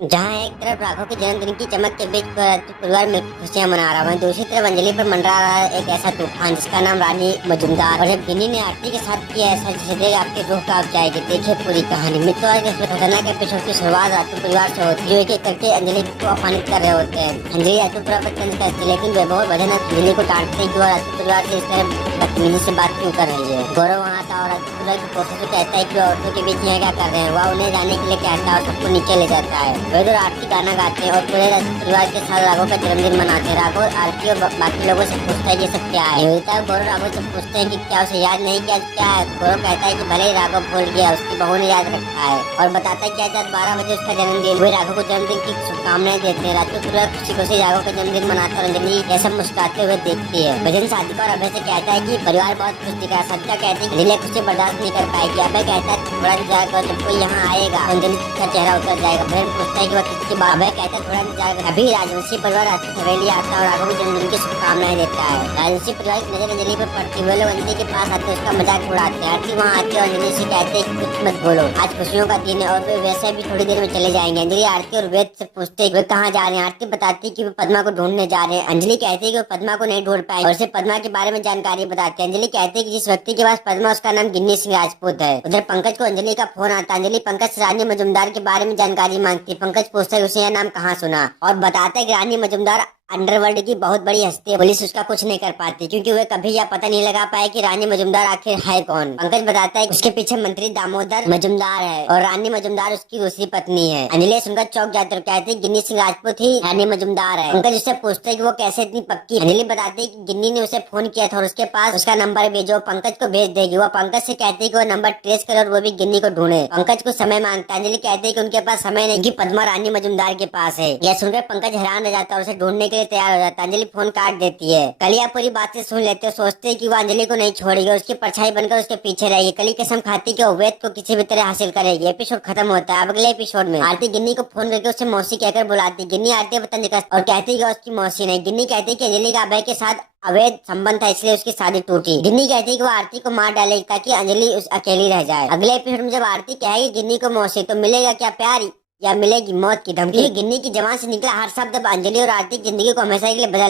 जहाँ एक तरफ राघव के जन्मदिन की चमक के बीच परिवार में खुशियां मना रहा है, दूसरी तरफ अंजलि पर मंडरा रहा है एक ऐसा तूफान जिसका नाम रानी मजुमदार। और जब गिन्नी ने आरती के साथ किया ऐसा जिसे देख आपकी रूह कांप जाएगी। देखिए पूरी कहानी। मित्रों, आज इस खतरनाक एपिसोड की शुरुआत रातू परिवार से होती है, जो एक एक करके अंजलि को अपमानित कर रहे होते हैं। अंजलि रातू परिवार पर तंज करती है, लेकिन वे बहुत वजह अंजलि को डांटते हैं कि वो रातू परिवार से इस तरह बदतमीजी से बात क्यों कर रही है। गौरव वहाँ था और रातू परिवार की कोशिश से कहता है कि औरतों के बीच यहाँ क्या कर रहे हैं। वह उन्हें जाने के लिए कहता है और सबको नीचे ले जाता है। वे तो आरती गाना गाते हैं और पूरे परिवार के साथ राघव का जन्मदिन मनाते हैं। राघव आरती और बाकी लोगों से पूछता है ये सब क्या है। निवेदिता और गौरव राघव से पूछते हैं कि क्या उसे याद नहीं किया क्या है। गौरव कहता है कि भले ही राघव भूल गया, उसकी बहू ने याद रखा है और बताता है कि आज 12 बजे उसका जन्मदिन। वे राघव को जन्मदिन की शुभकामनाएं देते हैं। रातू पूरा खुशी खुशी राघव का जन्मदिन मनाता है। अंजलि ऐसा मुस्कुराते हुए देखती है। भजन साधिका और अभय से कहता है कि परिवार बहुत खुश दिख रहा है। सत्या कहती है अंजलि खुशी बर्दाश्त नहीं कर पाएगी। अभय कहता है थोड़ा इंतजार करो, जब कोई यहाँ आएगा अंजलि का चेहरा उतर जाएगा। भजन पूछता है कि वह किसकी बात। अभय कहता है थोड़ा इंतजार कर। अभी राजवंशी परिवार हवेली आता है और राघव को जन्मदिन की शुभकामनाएं देता है। राजवंशी परिवार की नजर अंजलि पर पड़ती है। वे लोग अंजलि के पास आते हैं, उसका मजाक उड़ाते हैं। आरती वहाँ आती है और अंजलि से कहते हैं कुछ मत बोलो, आज खुशियों का दिन है। और वे वैसे भी थोड़ी देर में चले जाएंगे। अंजलि आरती और वेद से पूछते हैं वे कहाँ जा रहे हैं। आरती बताती है कि वे पद्मा को ढूंढने जा रहे हैं। अंजलि कहती है कि वो पद्मा को नहीं ढूंढ पाएंगे और उसे पद्मा के बारे में जानकारी बताते हैं। अंजलि कहती है कि जिस व्यक्ति के पास पद्मा उसका नाम गिन्नी सिंह राजपूत है। उधर पंकज को अंजलि का फोन आता है। अंजलि पंकज से रानी मजुमदार के बारे में जानकारी मांगती है। पंकज पूछता है उसे यह नाम कहाँ सुना और बताता है कि रानी मजुमदार अंडरवर्ल्ड की बहुत बड़ी हस्ती है। पुलिस उसका कुछ नहीं कर पाती क्योंकि वे कभी यह पता नहीं लगा पाए कि रानी मजुमदार आखिर है कौन। पंकज बताता है कि उसके पीछे मंत्री दामोदर मजुमदार है और रानी मजुमदार उसकी दूसरी पत्नी है। अंजलि सुनकर चौंक जाती है और कहती है गिन्नी सिंह राजपूत ही रानी मजुमदार है। पंकज उससे पूछते है कि वो कैसे इतनी पक्की। अंजलि बताती है कि गिन्नी ने उसे फोन किया था और उसके पास उसका नंबर भेजो, पंकज को भेज देगी। वो पंकज से कहती है कि वो नंबर ट्रेस करे और वो भी गिन्नी को ढूंढे। पंकज को समय मांगता है। अंजलि कहती है कि उनके पास समय नहीं, पद्मा रानी मजुमदार के पास है। यह सुनकर पंकज हैरान रह जाता है और उसे ढूंढने के लिए तैयार हो जाता है। अंजलि फोन काट देती है। कलिया पूरी बातें सुन लेते हैं, सोचते हैं कि वो अंजलि को नहीं छोड़ेगी, उसकी परछाई बनकर उसके पीछे रहेगी। कली कसम खाती कि वो वेद को किसी भी तरह हासिल करेगी। एपिसोड खत्म होता है। अब अगले एपिसोड में आरती गिन्नी को फोन करके उसे मौसी कहकर बुलाती। गिन्नी आरती पर तंज कसती और कहती कि उसकी मौसी नहीं। गिन्नी कहती है कि अंजलि का अभय के साथ अवैध संबंध था, इसलिए उसकी शादी टूटी। गिन्नी कहती है कि वो आरती को मार डालेगी ताकि अंजलि अकेली रह जाए। अगले एपिसोड में जब आरती कहेगी गिन्नी को मौसी, तो मिलेगा क्या प्यार या मिलेगी मौत की धमकी। गिन्नी की जबान से निकला हर शब्द अब अंजलि और आरती की जिंदगी को हमेशा के लिए बदल